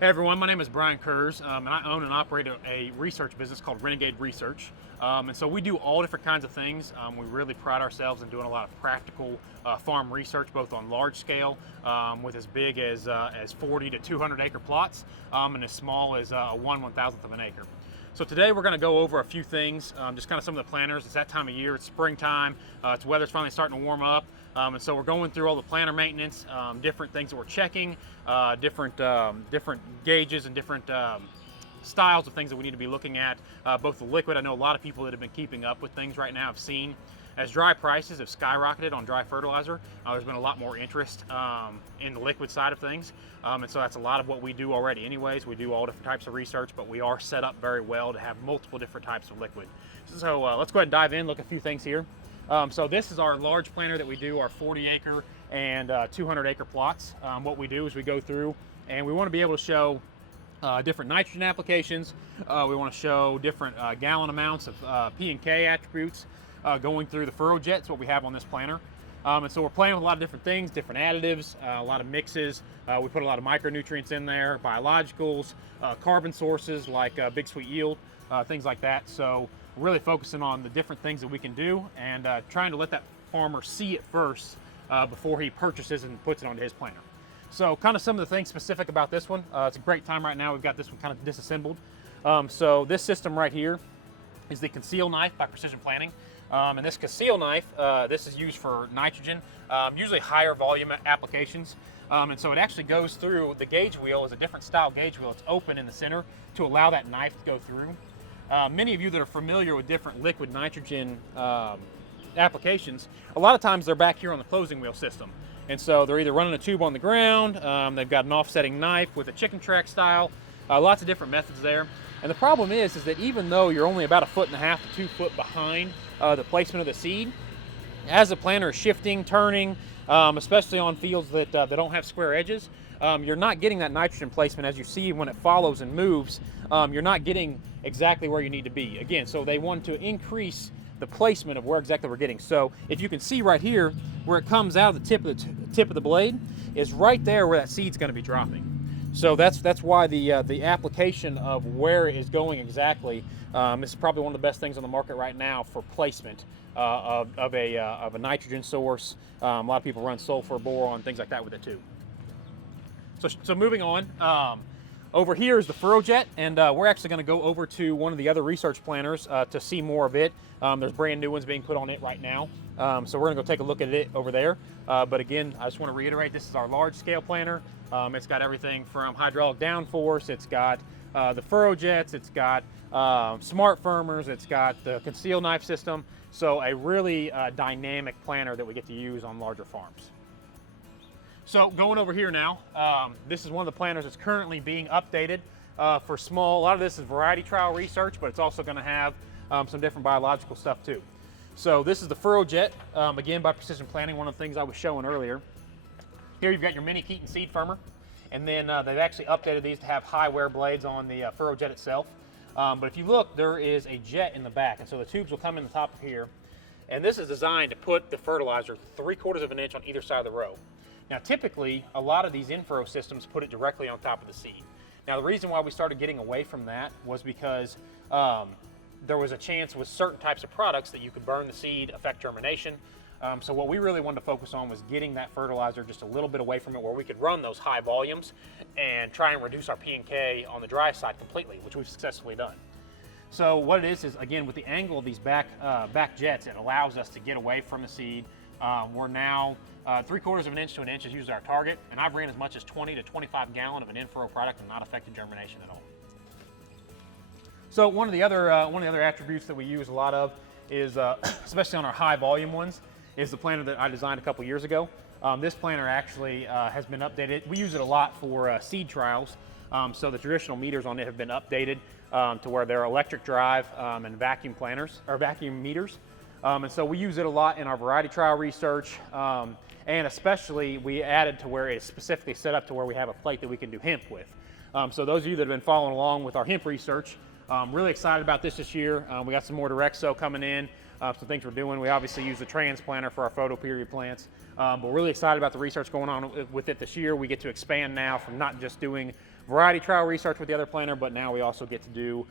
Hey everyone, my name is Brian Kurz, and I own and operate a research business called Renegade Research. And so we do all different kinds of things. We really pride ourselves in doing a lot of practical farm research, both on large scale, with as big as 40 to 200 acre plots, and as small as 1/1000th of an acre. So today we're going to go over a few things, just kind of some of the planters. It's that time of year, it's springtime, it's weather's finally starting to warm up, and so we're going through all the planter maintenance, different things that we're checking, different gauges and different styles of things that we need to be looking at. Both the liquid, I know a lot of people that have been keeping up with things right now have seen as dry prices have skyrocketed on dry fertilizer, there's been a lot more interest in the liquid side of things. And so that's a lot of what we do already anyways. We do all different types of research, but we are set up very well to have multiple different types of liquid. So let's go ahead and dive in, look at a few things here. So this is our large planter that we do, our 40 acre and 200 acre plots. What we do is we go through and we want to be able to show different nitrogen applications. We want to show different gallon amounts of P and K attributes going through the furrow jets, what we have on this planter. And so we're playing with a lot of different things, different additives, a lot of mixes. We put a lot of micronutrients in there, biologicals, carbon sources like BigYield, things like that. So we're really focusing on the different things that we can do and trying to let that farmer see it first before he purchases and puts it onto his planter. So kind of some of the things specific about this one. It's a great time right now. We've got this one kind of disassembled. So this system right here is the Conceal knife by Precision Planting. And this Conceal knife, this is used for nitrogen, usually higher volume applications. And so it actually goes through, the gauge wheel is a different style gauge wheel. It's open in the center to allow that knife to go through. Many of you that are familiar with different liquid nitrogen applications, a lot of times they're back here on the closing wheel system. And so they're either running a tube on the ground, they've got an offsetting knife with a chicken track style, lots of different methods there. And the problem is that even though you're only about 1.5 to 2 foot behind the placement of the seed, as the planter is shifting, turning, especially on fields that don't have square edges, you're not getting that nitrogen placement as you see when it follows and moves. You're not getting exactly where you need to be. Again, so they want to increase the placement of where exactly we're getting. So if you can see right here, where it comes out of the tip of the blade is right there where that seed's going to be dropping. So that's why the application of where it is going exactly, this is probably one of the best things on the market right now for placement of a nitrogen source. A lot of people run sulfur, boron, things like that with it too. So moving on, over here is the furrow jet, and we're actually going to go over to one of the other research planters to see more of it. There's brand new ones being put on it right now, so we're going to go take a look at it over there. But again, I just want to reiterate, this is our large scale planter. It's got everything from hydraulic downforce, it's got the furrow jets, it's got smart firmers, it's got the Conceal knife system. So a really dynamic planter that we get to use on larger farms. So going over here now, this is one of the planters that's currently being updated for small. A lot of this is variety trial research, but it's also going to have some different biological stuff too. So this is the furrow jet, again by Precision Planting, one of the things I was showing earlier. Here you've got your mini Keaton seed firmer, and then they've actually updated these to have high wear blades on the furrow jet itself. But if you look, there is a jet in the back, and so the tubes will come in the top of here, and this is designed to put the fertilizer 3/4 of an inch on either side of the row. Now typically, a lot of these in-furrow systems put it directly on top of the seed. Now the reason why we started getting away from that was because there was a chance with certain types of products that you could burn the seed, affect germination. So what we really wanted to focus on was getting that fertilizer just a little bit away from it where we could run those high volumes and try and reduce our P and K on the dry side completely, which we've successfully done. So what it is again, with the angle of these back jets, it allows us to get away from the seed. We're now 3/4 of an inch to an inch is usually our target, and I've ran as much as 20 to 25 gallon of an in-furrow product and not affected germination at all. So one of the other attributes that we use a lot of is, especially on our high volume ones, is the planter that I designed a couple years ago. This planter actually has been updated. We use it a lot for seed trials. So the traditional meters on it have been updated to where they're electric drive and vacuum planters or vacuum meters. And so we use it a lot in our variety trial research. And especially we added to where it's specifically set up to where we have a plate that we can do hemp with. So those of you that have been following along with our hemp research, really excited about this year. We got some more direct sow coming in, some things we're doing. We obviously use the transplanter for our photoperiod plants, but we're really excited about the research going on with it this year. We get to expand now from not just doing variety trial research with the other planter, but now we also get to do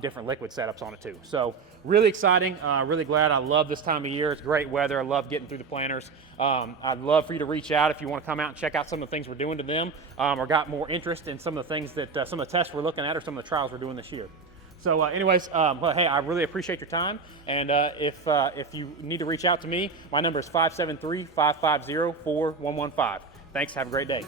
different liquid setups on it too. So really exciting, really glad. I love this time of year. It's great weather. I love getting through the planters. I'd love for you to reach out if you want to come out and check out some of the things we're doing to them, or got more interest in some of the things that, some of the tests we're looking at or some of the trials we're doing this year. So anyways, well, hey, I really appreciate your time. And if you need to reach out to me, my number is 573-550-4115. Thanks, have a great day.